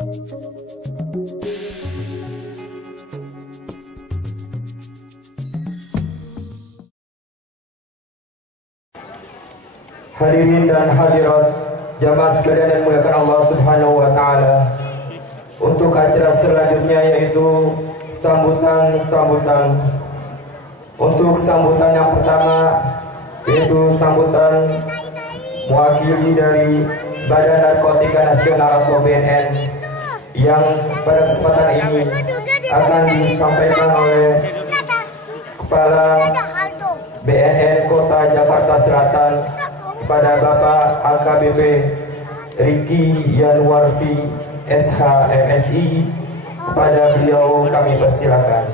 Hadirin dan hadirat jamaah sekalian yang dimuliakan Allah Subhanahu wa taala. Untuk acara selanjutnya yaitu sambutan. Untuk sambutan yang pertama yaitu sambutan mewakili dari Badan Narkotika Nasional atau BNN yang pada kesempatan ini akan disampaikan oleh Kepala BNN Kota Jakarta Selatan kepada Bapak AKBP Riki Yanwarfi SH MSI. Kepada beliau kami persilakan.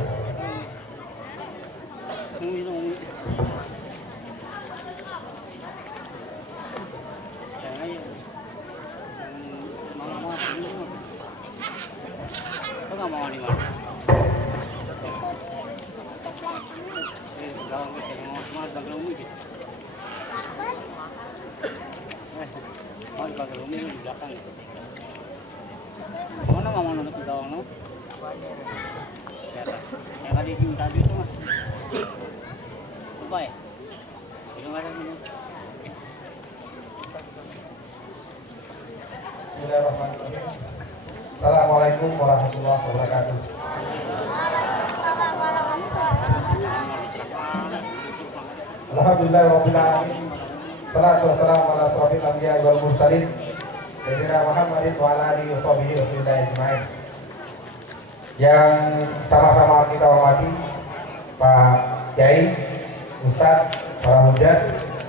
Bismillahirrahmanirrahim. Assalamualaikum warahmatullahi wabarakatuh. Alhamdulillahirabbil alamin. Salatu wassalamu ala asyrofil anbiya wal mursalin sayyidina Muhammadin wa ala alihi washabihi ajmain. Yang sama-sama kita hormati Pak Kiai, Ustadz, para hujat,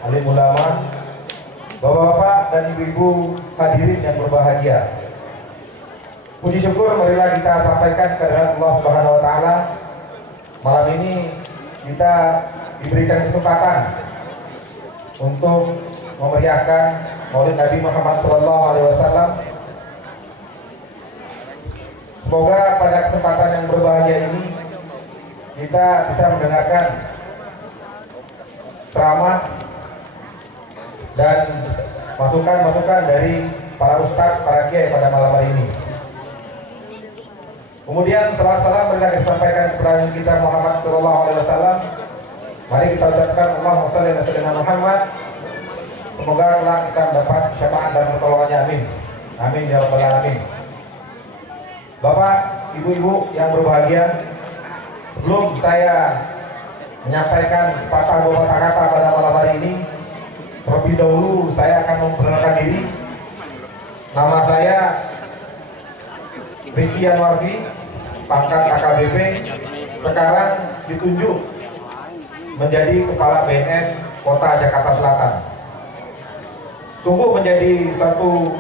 alim ulama, bapak-bapak dan ibu-ibu hadirin yang berbahagia. Puji syukur marilah kita sampaikan kepada Allah Subhanahu wa taala. Malam ini kita diberikan kesempatan untuk memeriahkan Maulid Nabi Muhammad SAW. Semoga pada kesempatan yang berbahagia ini kita bisa mendengarkan ceramah dan masukan-masukan dari para ustadz, para kiai pada malam hari ini. Kemudian salam marilah disampaikan kepada kita Muhammad SAW. Mari kita ucapkan Allahumma shalli ala sayyidina Muhammad. Semoga kelak kita mendapat syafaat dan pertolongannya, amin. Amin ya rabbal alamin. Bapak, ibu-ibu yang berbahagia, sebelum saya menyampaikan sepatah dua patah kata pada malam hari ini, terlebih dahulu saya akan memperkenalkan diri. Nama saya Riki Yanwarfi, pangkat AKBP, sekarang ditunjuk menjadi Kepala BNN Kota Jakarta Selatan. Sungguh menjadi suatu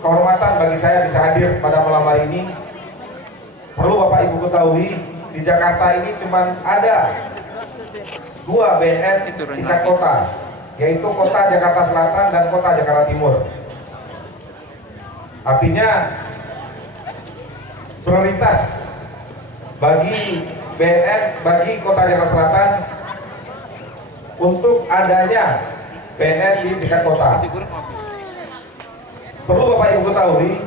kehormatan bagi saya bisa hadir pada malam hari ini. Perlu Bapak Ibu ketahui, di Jakarta ini cuma ada 2 BNN tingkat kota, yaitu Kota Jakarta Selatan dan Kota Jakarta Timur. Artinya prioritas bagi BNN, bagi Kota Jakarta Selatan untuk adanya BNN di tingkat kota. Perlu Bapak Ibu ketahui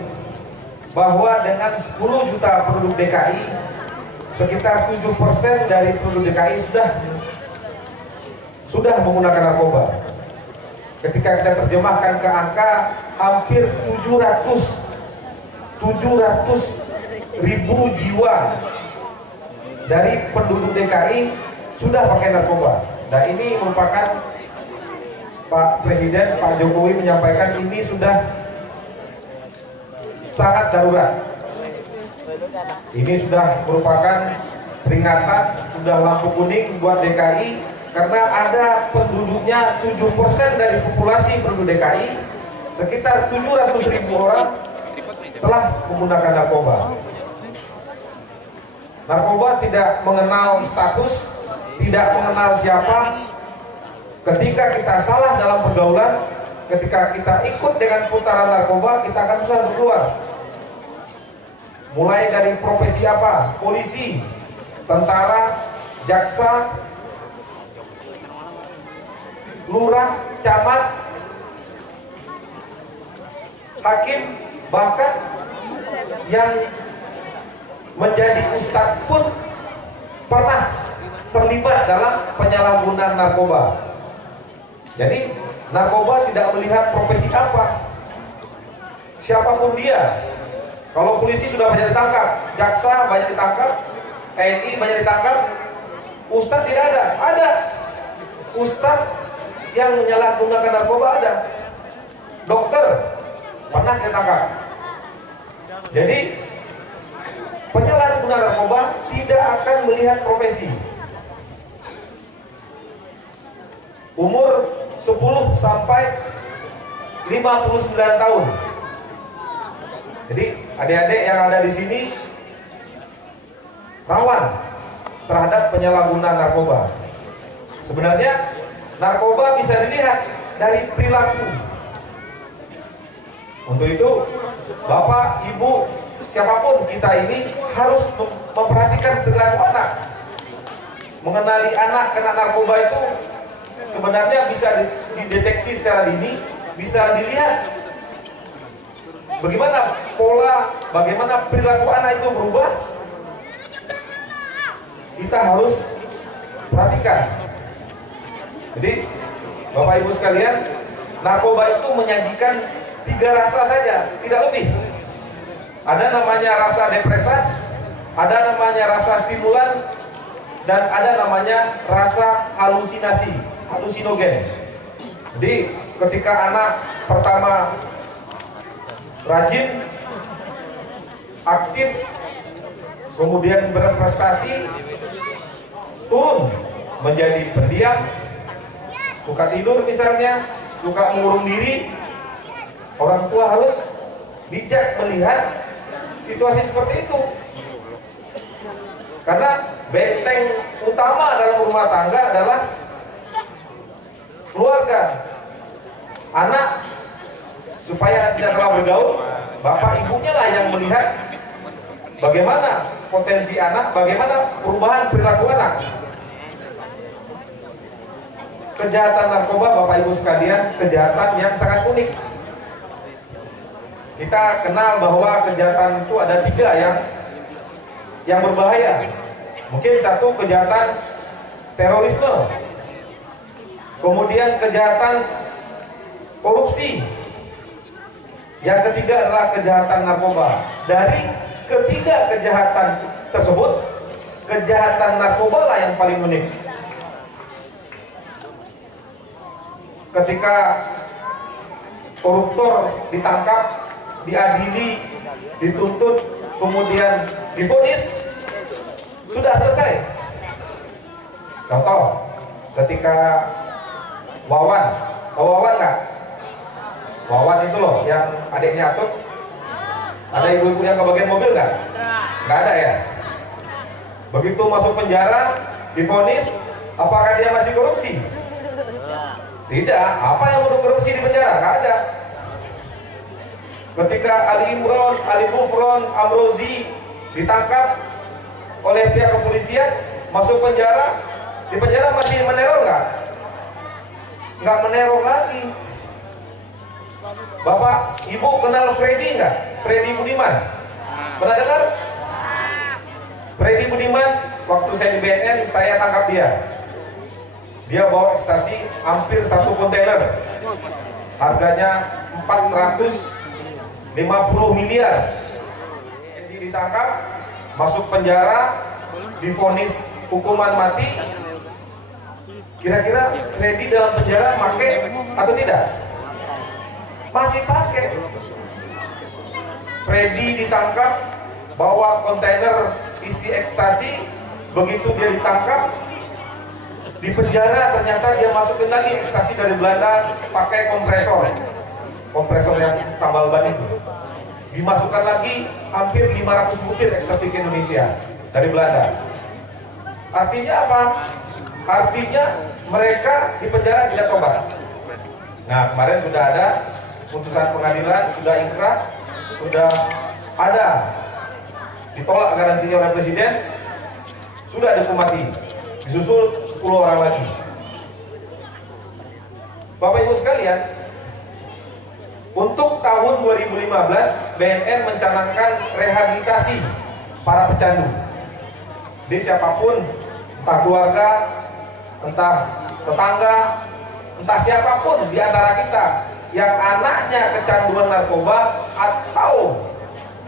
bahwa dengan 10 juta penduduk DKI, sekitar 7% dari penduduk DKI sudah menggunakan narkoba. Ketika kita terjemahkan ke angka, hampir 700.000 jiwa dari penduduk DKI sudah pakai narkoba. Nah, ini merupakan Pak Presiden, Pak Jokowi menyampaikan ini sudah sangat darurat. Ini sudah merupakan peringatan, sudah lampu kuning buat DKI, karena ada penduduknya 7% dari populasi penduduk DKI, sekitar 700.000 orang telah menggunakan narkoba. Narkoba tidak mengenal status, tidak mengenal siapa. Ketika kita salah dalam pergaulan, ketika kita ikut dengan putaran narkoba, kita akan susah keluar. Mulai dari profesi apa? Polisi, tentara, jaksa, lurah, camat, hakim, bahkan yang menjadi ustadz pun pernah terlibat dalam penyalahgunaan narkoba. Jadi narkoba tidak melihat profesi apa, siapapun dia. Kalau polisi sudah banyak ditangkap, jaksa banyak ditangkap, TNI banyak ditangkap, ustadz tidak ada. Ada ustadz yang menyalahgunakan narkoba, ada dokter pernah ditangkap. Jadi penyalahgunaan narkoba tidak akan melihat profesi. Umur 10 sampai 59 tahun. Jadi adik-adik yang ada di sini rawan terhadap penyalahgunaan narkoba. Sebenarnya narkoba bisa dilihat dari perilaku. Untuk itu, Bapak, Ibu, siapapun kita ini harus memperhatikan perilaku anak. Mengenali anak kena narkoba itu sebenarnya bisa dideteksi secara dini, bisa dilihat bagaimana pola, bagaimana perilaku anak itu berubah. Kita harus perhatikan. Jadi Bapak Ibu sekalian, narkoba itu menyajikan 3 rasa saja, tidak lebih. Ada namanya rasa depresan, ada namanya rasa stimulan, dan ada namanya rasa halusinasi, halusinogen. Jadi ketika anak pertama rajin, aktif, kemudian berprestasi, turun menjadi pendiam, suka tidur misalnya, suka mengurung diri, orang tua harus bijak melihat situasi seperti itu. Karena benteng utama dalam rumah tangga adalah keluarga. Anak, supaya tidak salah bergaul, bapak ibunya lah yang melihat bagaimana potensi anak, bagaimana perubahan perilaku anak. Kejahatan narkoba, Bapak Ibu sekalian, kejahatan yang sangat unik. Kita kenal bahwa kejahatan itu ada 3 yang berbahaya. Mungkin satu kejahatan terorisme, kemudian kejahatan korupsi, yang ketiga adalah kejahatan narkoba. Dari ketiga kejahatan tersebut, kejahatan narkoba lah yang paling unik. Ketika koruptor ditangkap, diadili, dituntut, kemudian divonis, sudah selesai. Contoh, ketika Wawan, tahu Wawan nggak? Wawan itu loh, yang adiknya Atut. Ada ibu-ibu yang kebagian mobil nggak? Nggak ada ya? Begitu masuk penjara, divonis, apakah dia masih korupsi? Tidak. Apa yang untuk korupsi di penjara? Nggak ada. Ketika Ali Imron, Ali Gufron, Amrozi ditangkap oleh pihak kepolisian, masuk penjara, di penjara masih meneror nggak? Nggak meneror lagi. Bapak, Ibu kenal Freddy nggak? Freddy Budiman. Pernah dengar? Freddy Budiman, waktu saya di BNN, saya tangkap dia. Dia bawa ekstasi hampir 1 kontainer. Harganya 450 miliar. Dia ditangkap, masuk penjara, divonis hukuman mati. Kira-kira Freddy dalam penjara pakai atau tidak? Masih pakai. Freddy ditangkap, bawa kontainer isi ekstasi. Begitu dia ditangkap, di penjara ternyata dia masukin lagi ekstasi dari Belanda pakai kompresor yang tambal ban itu. Dimasukkan lagi hampir 500 butir ekstasi ke Indonesia dari Belanda. Artinya apa? Artinya mereka di penjara tidak tobat. Nah, kemarin sudah ada putusan pengadilan, sudah inkrah, sudah ada ditolak garansinya oleh Presiden, sudah dihukum mati, disusul 10 orang lagi. Bapak Ibu sekalian, Untuk tahun 2015 BNN mencanangkan rehabilitasi para pecandu. Jadi siapapun, entah keluarga, entah tetangga, entah siapapun di antara kita yang anaknya kecanduan narkoba atau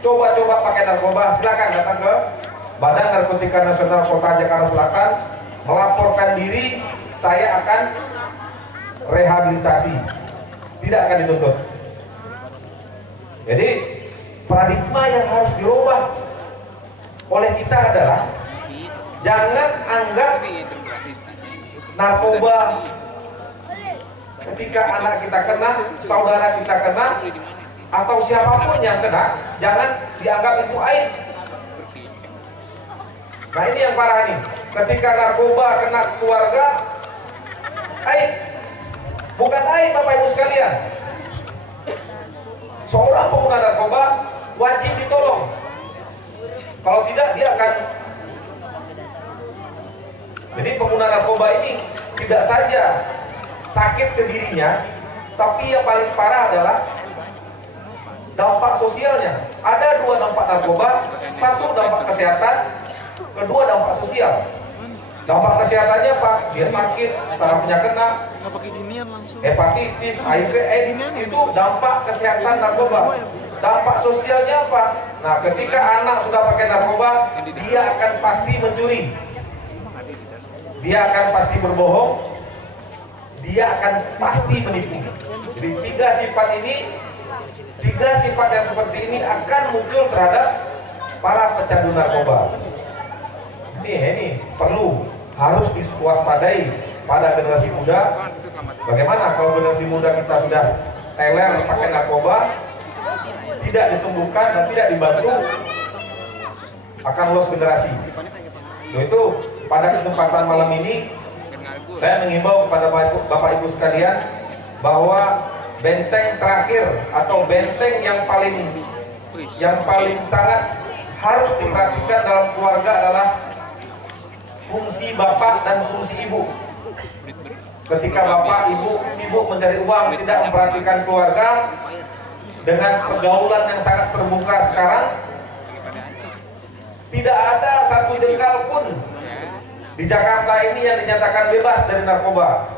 coba-coba pakai narkoba, silakan datang ke Badan Narkotika Nasional Kota Jakarta Selatan, melaporkan diri, saya akan rehabilitasi, tidak akan dituntut. Jadi paradigma yang harus dirubah oleh kita adalah jangan anggap narkoba ketika anak kita kena, saudara kita kena, atau siapapun yang kena, jangan dianggap itu aib. Nah ini yang parah nih, ketika narkoba kena keluarga, aib. Bukan aib Bapak Ibu sekalian. Seorang pengguna narkoba wajib ditolong. Kalau tidak dia akan. Jadi pengguna narkoba ini tidak saja sakit ke dirinya, tapi yang paling parah adalah dampak sosialnya. Ada dua dampak narkoba, satu dampak kesehatan, kedua dampak sosial. Dampak kesehatannya Pak, dia sakit, sarafnya kena, hepatitis, HIV, AIDS, itu dampak kesehatan narkoba. Dampak sosialnya apa? Nah, ketika anak sudah pakai narkoba, dia akan pasti mencuri, dia akan pasti berbohong, dia akan pasti menipu. Jadi tiga sifat yang seperti ini akan muncul terhadap para pecandu narkoba. Ini perlu, harus diwaspadai pada generasi muda. Bagaimana kalau generasi muda kita sudah teler pakai narkoba, tidak disembuhkan dan tidak dibantu, akan loss generasi. Itu pada kesempatan malam ini saya mengimbau kepada Bapak Ibu sekalian bahwa benteng terakhir atau benteng yang paling sangat harus diperhatikan dalam keluarga adalah fungsi bapak dan fungsi ibu. Ketika bapak ibu sibuk mencari uang, tidak memperhatikan keluarga, dengan pergaulan yang sangat terbuka sekarang, tidak ada satu jengkal pun di Jakarta ini yang dinyatakan bebas dari narkoba.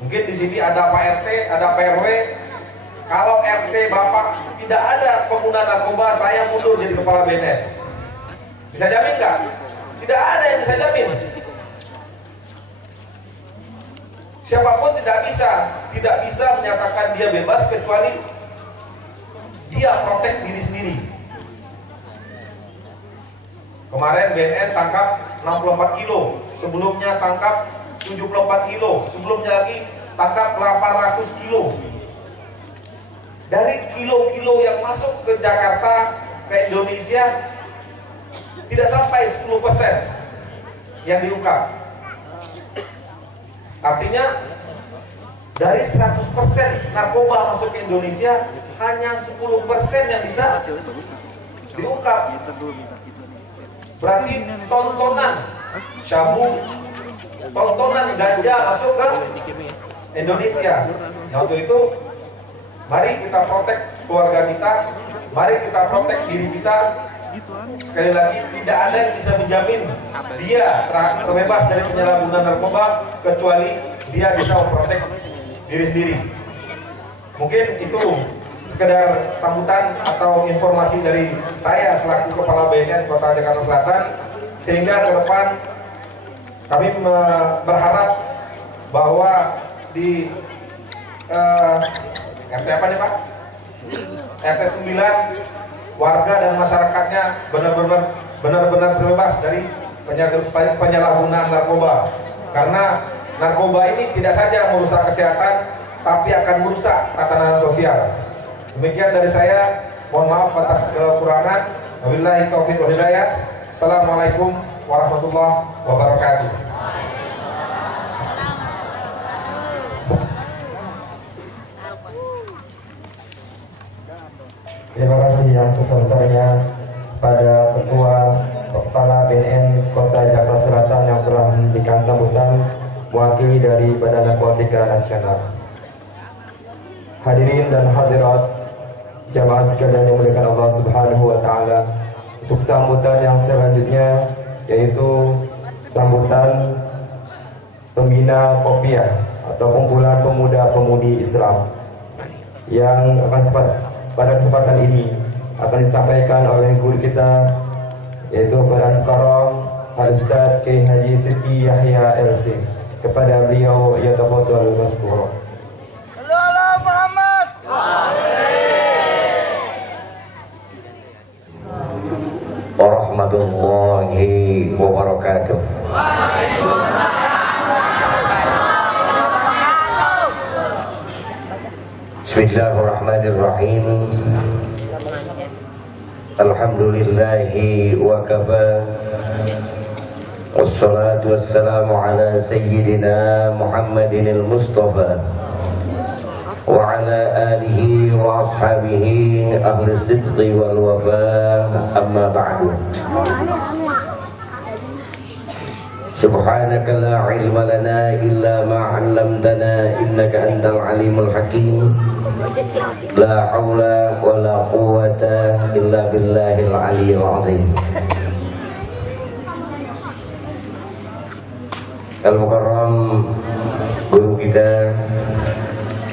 Mungkin di sini ada Pak RT, ada Pak RW. Kalau RT bapak tidak ada pengguna narkoba, saya mundur jadi kepala BNN. Bisa jamin nggak? Tidak ada yang bisa jamin. Siapapun tidak bisa menyatakan dia bebas kecuali dia protek diri sendiri. Kemarin BNN tangkap 64 kilo, sebelumnya tangkap 74 kilo, sebelumnya lagi tangkap 800 kilo. Dari kilo-kilo yang masuk ke Jakarta, ke Indonesia, tidak sampai 10% yang diungkap. Artinya dari 100% narkoba masuk ke Indonesia, hanya 10% yang bisa diungkap. Berarti tontonan syabu, tontonan ganja masuk ke Indonesia. Nah untuk itu, mari kita protek keluarga kita, mari kita protek diri kita. Sekali lagi, tidak ada yang bisa menjamin dia terbebas dari penyalahgunaan narkoba kecuali dia bisa memprotek diri sendiri. Mungkin itu sekedar sambutan atau informasi dari saya selaku Kepala BNN Kota Jakarta Selatan, sehingga ke depan kami berharap bahwa di RT apa nih Pak? RT 9 warga dan masyarakatnya benar-benar terbebas dari penyalahgunaan narkoba. Karena narkoba ini tidak saja merusak kesehatan, tapi akan merusak tatanan sosial. Demikian dari saya, mohon maaf atas kekurangan. Wabillahi taufiq wal hidayah. Assalamualaikum warahmatullahi wabarakatuh. Terima kasih yang sebesar-besarnya pada Ketua Kepala BNN Kota Jakarta Selatan yang telah memberikan sambutan mewakili dari Badan Narkotika Nasional. hadirin dan hadirat jamaah sekalian yang dimuliakan Allah Subhanahu wa taala. Untuk sambutan yang selanjutnya yaitu sambutan pembina Kopia atau kumpulan pemuda-pemudi Islam yang pada kesempatan ini akan disampaikan oleh guru kita yaitu Badan Karam Al-Ustaz Kiai Haji Sidki Yahya LC. Kepada beliau yatafadhal mazkura. Allah Muhammad. Warahmatullahi wabarakatuh. Bismillahirrahmanirrahim. Alhamdulillahi wa kafa. Wassalatu wassalamu ala sayyidina Muhammadin al-Mustafa wa ala alihi wa ashabihi ahli sidqi wal wafa, amma ba'du. Subhanaka la ilma lana illa ma 'allamtana innaka antal alimul hakim. La haula wa la quwwata illa billahil aliyyil azim. Al-Mukarram guru kita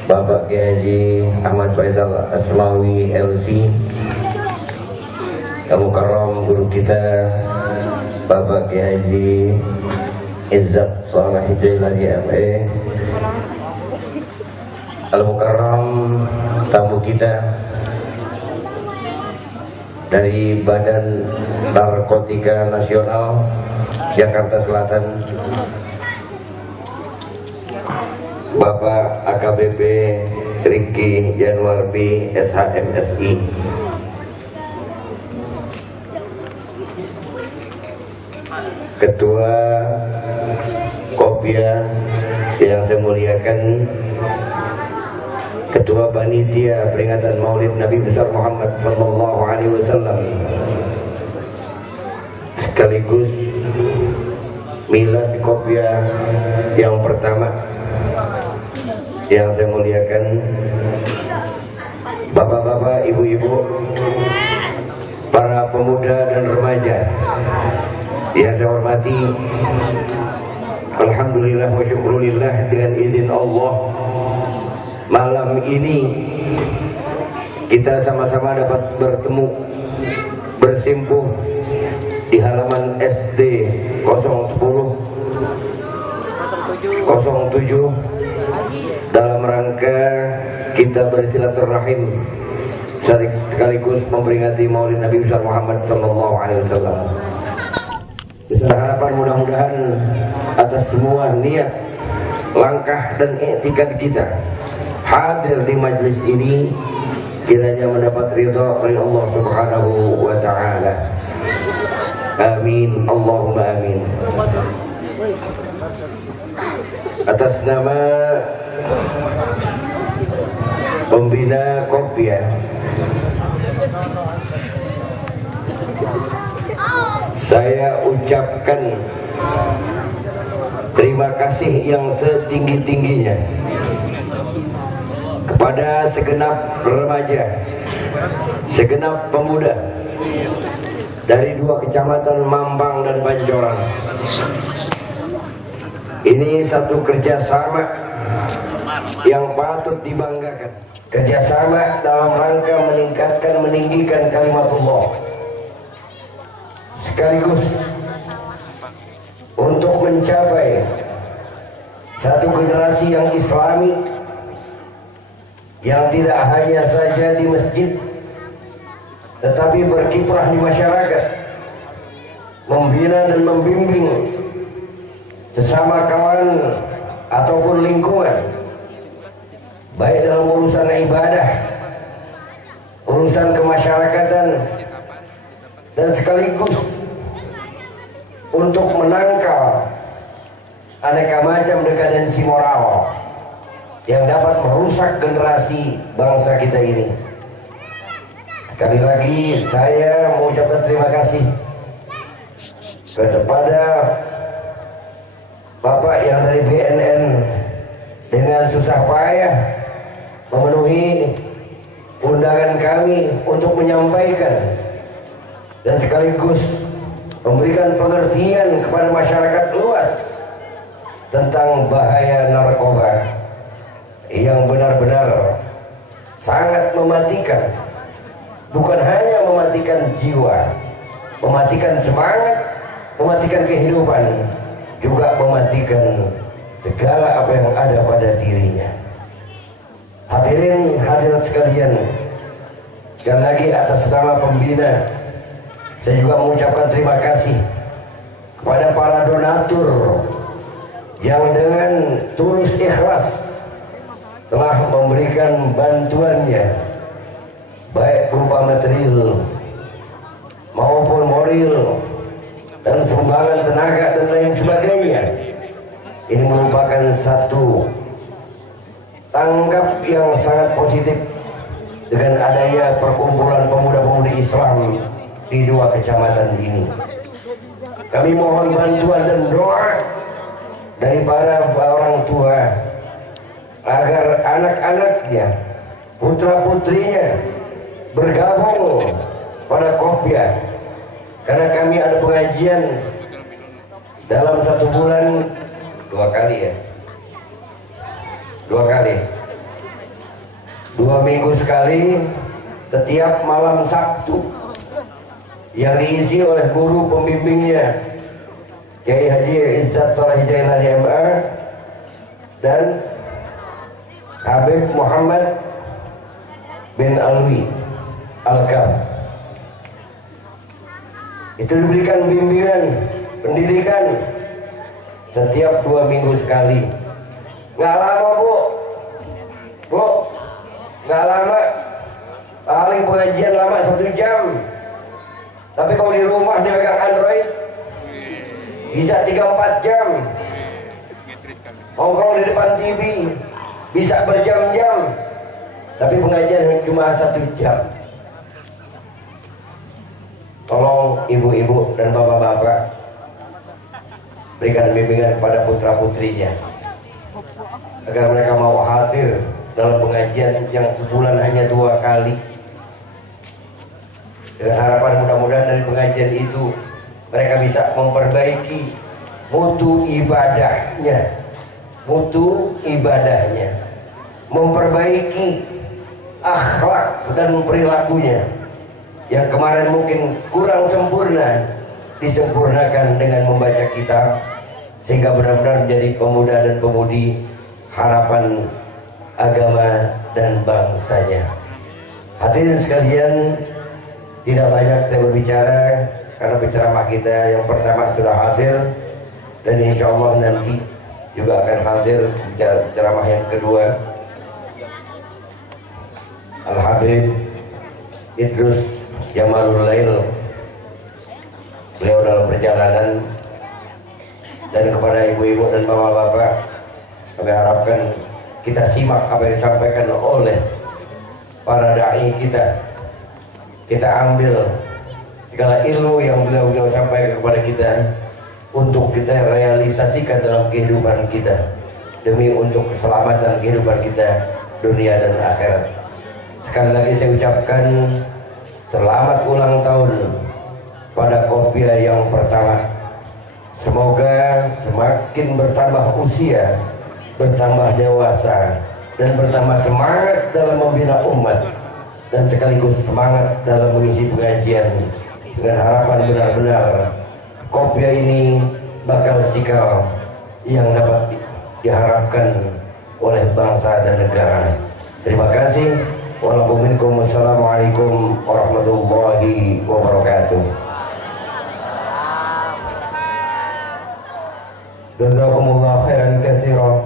Bapak Kiai Haji Ahmad Faisal Asmawi LC. Al-Mukarram guru kita Bapak Kiai Haji Izzat Saleh Jailani MA. Al-Mukarram tamu kita dari Badan Narkotika Nasional Jakarta Selatan, Bapak AKBP Riki Januarbi SHMSI. Ketua Kopia yang saya muliakan, Ketua Panitia Peringatan Maulid Nabi besar Muhammad sallallahu alaihi wasallam, sekaligus milad Kopia yang pertama yang saya muliakan, bapak-bapak, ibu-ibu, para pemuda dan remaja yang saya hormati. Alhamdulillah wa syukrulillah, dengan izin Allah malam ini kita sama-sama dapat bertemu, bersimpuh di halaman SD 010-07 dalam rangka kita bersilaturahim sekaligus memperingati Maulid Nabi besar Muhammad sallallahu alaihi wasallam. Harapan mudah-mudahan atas semua niat, langkah dan iktikad kita hadir di majlis ini kiranya mendapat ridha dari Allah Subhanahu wa taala. Amin, Allahumma amin. Atas nama pembina Kopia, saya ucapkan terima kasih yang setinggi-tingginya kepada segenap remaja, segenap pemuda dari dua kecamatan Mambang dan Pancoran. Ini satu kerjasama yang patut dibanggakan. Kerjasama dalam rangka meningkatkan, meninggikan kalimatullah, sekaligus untuk mencapai satu generasi yang islami, yang tidak hanya saja di masjid tetapi berkiprah di masyarakat, membina dan membimbing sesama kawan ataupun lingkungan, baik dalam urusan ibadah, urusan kemasyarakatan, dan sekaligus untuk menangkal aneka macam dekadensi moral yang dapat merusak generasi bangsa kita ini. Sekali lagi saya mengucapkan terima kasih kepada Bapak yang dari BNN dengan susah payah memenuhi undangan kami untuk menyampaikan dan sekaligus memberikan pengertian kepada masyarakat luas tentang bahaya narkoba yang benar-benar sangat mematikan. Bukan hanya mematikan jiwa, mematikan semangat, mematikan kehidupan, juga mematikan segala apa yang ada pada dirinya. Hadirin hadirat sekalian, sekali lagi atas nama pembina saya juga mengucapkan terima kasih kepada para donatur yang dengan tulus ikhlas telah memberikan bantuannya, baik berupa material maupun moral dan sumbangan tenaga dan lain sebagainya. Ini merupakan satu tanggap yang sangat positif dengan adanya perkumpulan pemuda-pemudi Islam di 2 kecamatan ini. Kami mohon bantuan dan doa dari para orang tua agar anak-anaknya, putra-putrinya bergabung pada Kopia, karena kami ada pengajian dalam 1 bulan 2 kali ya, 2 kali, 2 minggu sekali, setiap malam Sabtu, yang diisi oleh guru pembimbingnya Kiai Haji Izzat Saleh Jailani MA dan Habib Muhammad bin Alwi Al-Kaf. Itu diberikan bimbingan pendidikan setiap 2 minggu sekali. Nggak lama bu, nggak lama, paling pengajian lama 1 jam. Tapi kalau di rumah dia pegang Android bisa 3-4 jam. Nongkrong di depan TV bisa berjam-jam. Tapi pengajian cuma 1 jam. Tolong ibu-ibu dan bapak-bapak berikan bimbingan kepada putra-putrinya agar mereka mau hadir dalam pengajian yang sebulan hanya 2 kali. Dengan harapan mudah-mudahan dari pengajian itu mereka bisa memperbaiki mutu ibadahnya, memperbaiki akhlak dan perilakunya yang kemarin mungkin kurang sempurna, disempurnakan dengan membaca kitab, sehingga benar-benar menjadi pemuda dan pemudi harapan agama dan bangsanya. Hadirin sekalian, tidak banyak saya berbicara karena penceramah kita yang pertama sudah hadir dan insya Allah nanti juga akan hadir penceramah yang kedua, Al-Habib Idrus Jamalul Lail. Beliau dalam perjalanan, dan kepada ibu-ibu dan bapak-bapak kami harapkan kita simak apa yang disampaikan oleh para dai kita. Kita ambil segala ilmu yang beliau sampaikan kepada kita untuk kita realisasikan dalam kehidupan kita, demi untuk keselamatan kehidupan kita dunia dan akhirat. Sekali lagi saya ucapkan selamat ulang tahun pada Kopia yang pertama. Semoga semakin bertambah usia, bertambah dewasa, dan bertambah semangat dalam membina umat, dan sekaligus semangat dalam mengisi pengajian, dengan harapan benar-benar Kopia ini bakal cikal yang dapat diharapkan oleh bangsa dan negara. Terima kasih. Wassalamualaikum warahmatullahi wabarakatuh. Jazakumullah khairan katsira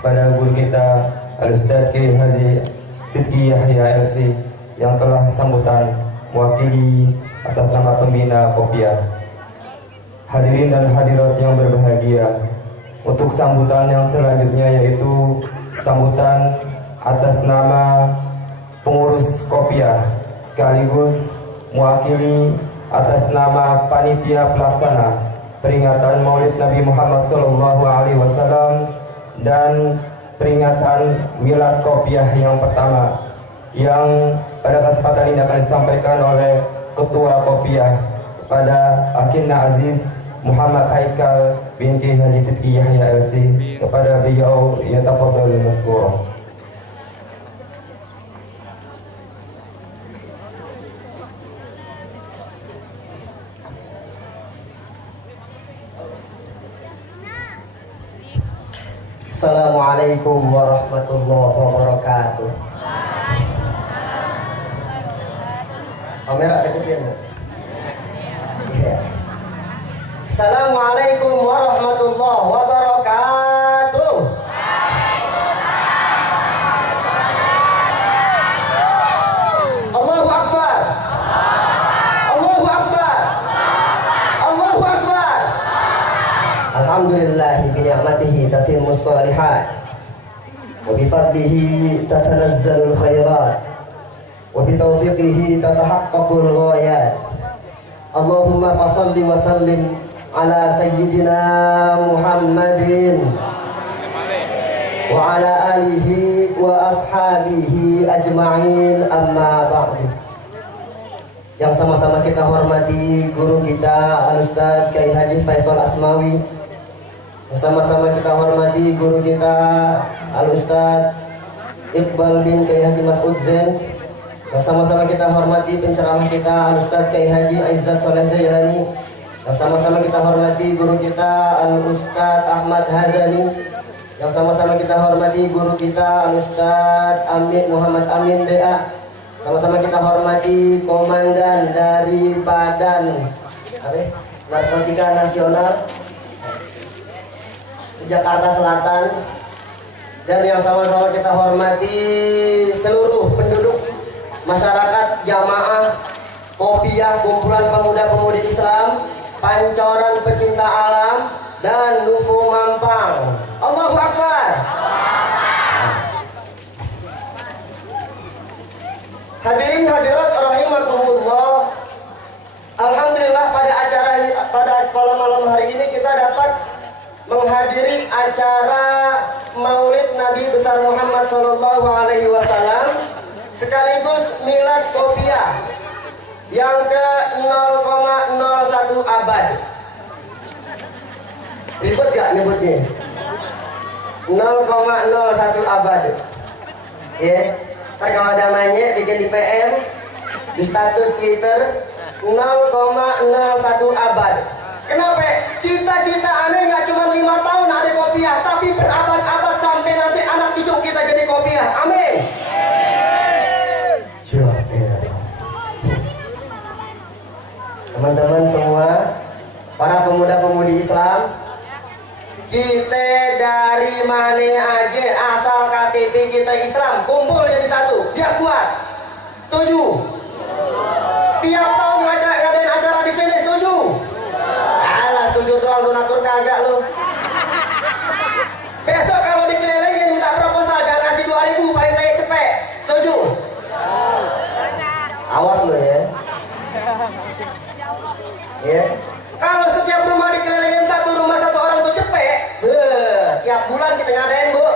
pada guru kita Al-Ustaz Kiai Haji Sidki Yahya LC yang telah sambutan mewakili atas nama pembina Kopia. Hadirin dan hadirat yang berbahagia, untuk sambutan yang selanjutnya yaitu sambutan atas nama pengurus Kopia sekaligus mewakili atas nama panitia pelaksana peringatan Maulid Nabi Muhammad SAW dan peringatan Milad Kopiah yang pertama, yang pada kesempatan ini akan disampaikan oleh Ketua Kopiah pada Akinna Aziz Muhammad Haikal bin Kiai Haji Sidki Yahya LC. Kepada beliau yatafadhal mazkura. Assalamualaikum warahmatullahi wabarakatuh. Kamera deketin. Iya. Assalamualaikum warahmatullahi wabarakatuh. Allahu Akbar. Allahu Akbar. Allahu Akbar. Alhamdulillah bi ni'matihi tatimmus shalihat wa bi fadlihi tatanazzalul khairat wa bi taufiqihi tatahaqqaqul ghayat. Allahumma fasalli wa sallim ala sayyidina Muhammadin wa ala alihi wa ashabihi ajma'in, amma ba'du. Yang sama-sama kita hormati guru kita Al-Ustadz Kiai Haji Faisal Asmawi, yang sama-sama kita hormati guru kita Al-Ustadz Iqbal bin Kiai Haji Mas'ud Zain, yang sama-sama kita hormati penceramah kita Al-Ustadz Kiai Haji Aizzat Soleh Zailani, yang sama-sama kita hormati guru kita Al-Ustadz Ahmad Hazani, yang sama-sama kita hormati guru kita Al-Ustadz Amin Muhammad Amin DA, sama-sama kita hormati komandan dari Badan Narkotika Nasional Jakarta Selatan, dan yang sama-sama kita hormati seluruh penduduk masyarakat jamaah Kopiah, kumpulan pemuda-pemudi Islam Pancoran Pecinta Alam dan Nufo Mampang. Allahu Akbar. Hadirin hadirat rahimakumullah. Alhamdulillah pada malam hari ini kita dapat menghadiri acara Maulid Nabi besar Muhammad Sallallahu Alaihi Wasallam sekaligus Milad Kopiah yang ke 0,01 abad. Ribet gak nyebutnya? 0,01 abad. Ya, ntar kalau ada nanya bikin di PM, di status Twitter 0,01 abad. Kenapa? Cita-cita aneh nggak cuma 5 tahun ada Kopiah, tapi berabad-abad sampai nanti anak cucu kita jadi Kopiah. Amin. Teman-teman semua, para pemuda-pemudi Islam, kita dari mana aja asal KTP kita Islam, kumpul jadi satu, biar kuat. Setuju? Tiap tahun ngadain acara di sini, setuju? Alah, setuju doang, donatur kagak lu. Besok kalau dikelilingin minta proposal, jangan kasih 2.000, paling tanya cepet. Setuju? Awas lu ya. Ya. Kalau setiap rumah dikelilingin satu rumah satu orang tuh cepet, tiap bulan kita ngadain, Bu.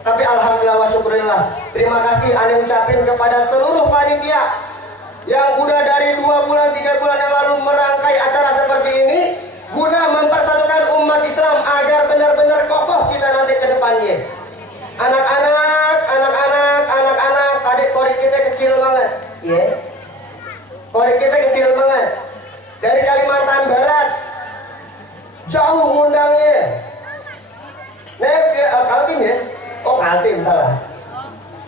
Tapi alhamdulillah wa syukurillah, terima kasih ane ucapin kepada seluruh panitia yang udah dari 2 bulan 3 bulan yang lalu merangkai acara seperti ini guna mempersatukan umat Islam agar benar-benar kokoh kita nanti ke depannya. Anak-anak, tadi korek kita kecil banget, ya. Korek kita kecil banget. Dari Kalimantan Barat, jauh ngundangnya. Kaltim ya? Oh, Kaltim salah.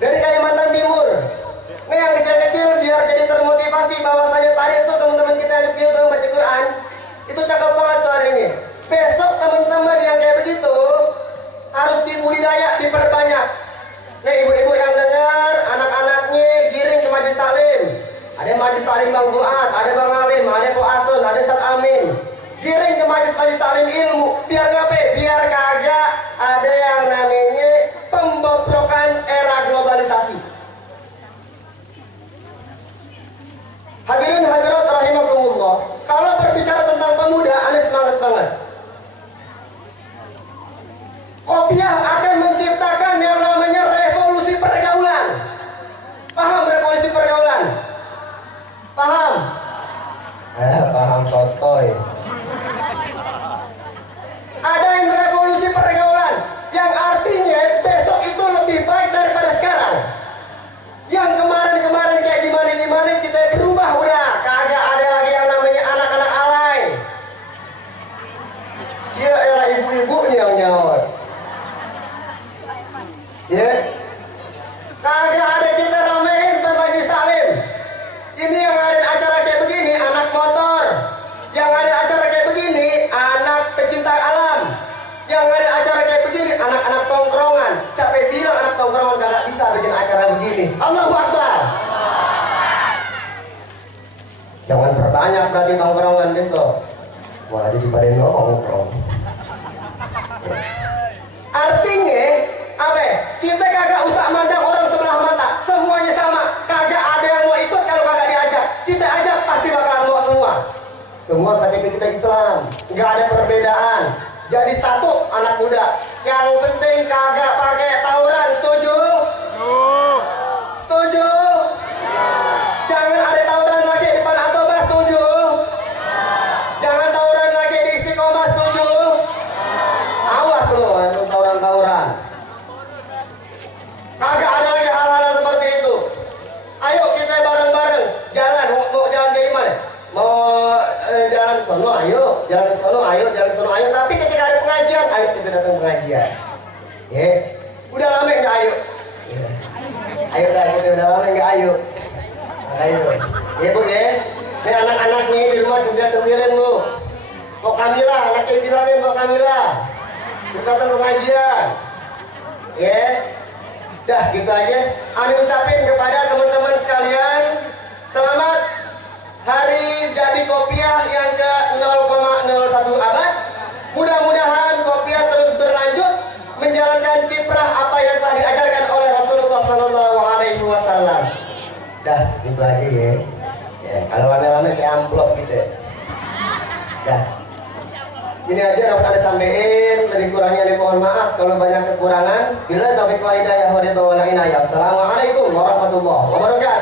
Dari Kalimantan Timur. Nih yang kecil-kecil biar jadi termotivasi bahwasanya tadi itu teman-teman kita yang kecil tuh baca Quran, itu cakep banget suaranya. Besok teman-teman yang kayak begitu harus dibudidaya, diperbanyak. Nih ibu-ibu yang dengar, anak-anaknya giring ke majelis taklim. Ada majelis taklim Bang Fuad, ada Bang Alim, ada Bu Asun, ada Ustaz Amin. Giring ke majelis taklim ilmu, biar ngapain? Biar kagak ada yang namanya pembobrokan era globalisasi. Hadirin hadirat rahimakumullah. Kalau berbicara tentang pemuda, aneh semangat banget. Kopiah Banyak berarti tongkrongan besok. Wah, jadi pada nongkrong. Artinya apa? Kita kagak usah mandang orang sebelah mata. Semuanya sama. Kagak ada yang mau ikut kalau kagak diajak. Kita ajak pasti bakalan mau semua. Semua KTP kita Islam. Nggak ada perbedaan. Jadi satu anak muda. Yang penting kagak pakai tawuran. Setuju? Setuju? Jangan ada tawuran lagi di depan Atobah. Setuju? Jangan tawuran lagi di Istiqomah. Setuju? Awas lo, tawuran-tawuran. Kagak ada lagi hal-hal seperti itu. Ayo kita bareng-bareng jalan. Mau jalan ke mana? Mau jalan ke sono, ayo. Jalan ke sono, ayo. Jalan ke sono, ayo. Tapi ketika ada pengajian, ayo kita datang pengajian. Ya, udah lama nggak ayo? Ya. Ayo dah, kita udah lama nggak ayo. Nah itu, ya bu ya. Ini anak-anak nih di rumah centil-centilin bu. Kok Kamila, anaknya bilangin kok Kamila. Kita datang pengajian. Ya, dah gitu aja. Ani ucapin kepada teman-teman sekalian, selamat hari jadi Kopiah yang ke 0,01 abad. Mudah-mudahan Kopiah terus berlanjut menjalankan kiprah apa yang telah diajarkan oleh Rasulullah SAW. Dah, gitu aja ya. Ya, kalau lama-lama kayak amplop gitu. Dah. Ini aja dapat Anda sampaikan, lebih kurangnya mohon maaf kalau banyak kekurangan. Bila taufiq wal hidayah wa ridha wal inayah. Assalamualaikum warahmatullahi wabarakatuh.